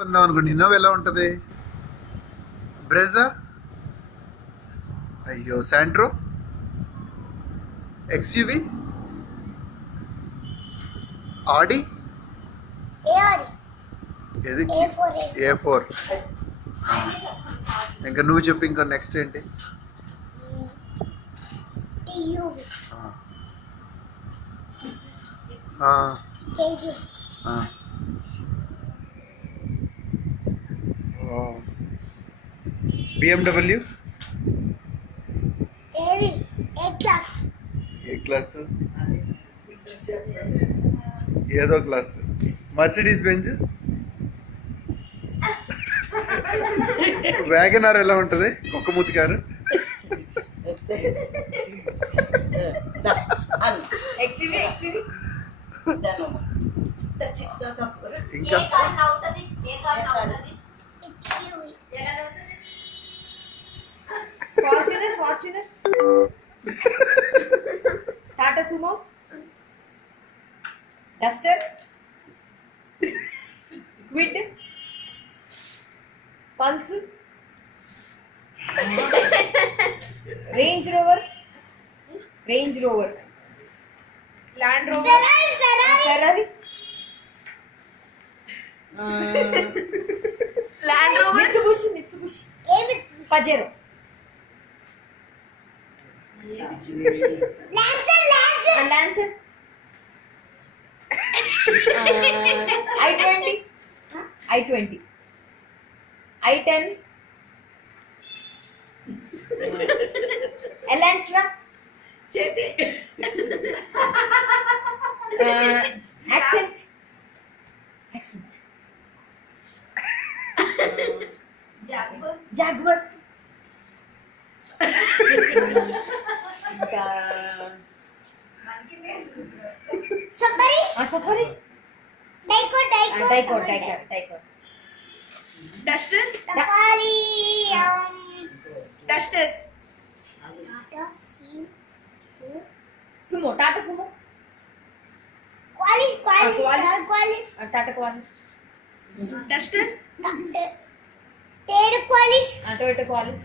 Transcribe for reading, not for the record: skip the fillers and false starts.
కొందాం అనుకోండి. ఇన్నోవా ఎలా ఉంటుంది? బ్రెజా, అయ్యో శాంట్రో, ఎక్స్యూవి, ఆడి, ఏది A4. ఇంకా నువ్వు చెప్పు, ఇంకా నెక్స్ట్ ఏంటి? BMW, A class? ఏదో క్లాస్. మర్సిడీస్ బెంజ్, వ్యాగనార్ ఎలా ఉంటుంది? కుక్కమూతి కారు. ఇంకా Fortuner, Tata Sumo, Duster, Kwid, Pulse, Range Rover, Land Rover, Ferrari, Mitsubishi, Pajero, Lancer, I20, I10, Elantra, Accent, Jaguar, Safari, డైకో, Duster, Sumo, Tata Sumo, Tata Qualis, Duster, Toyota Qualis,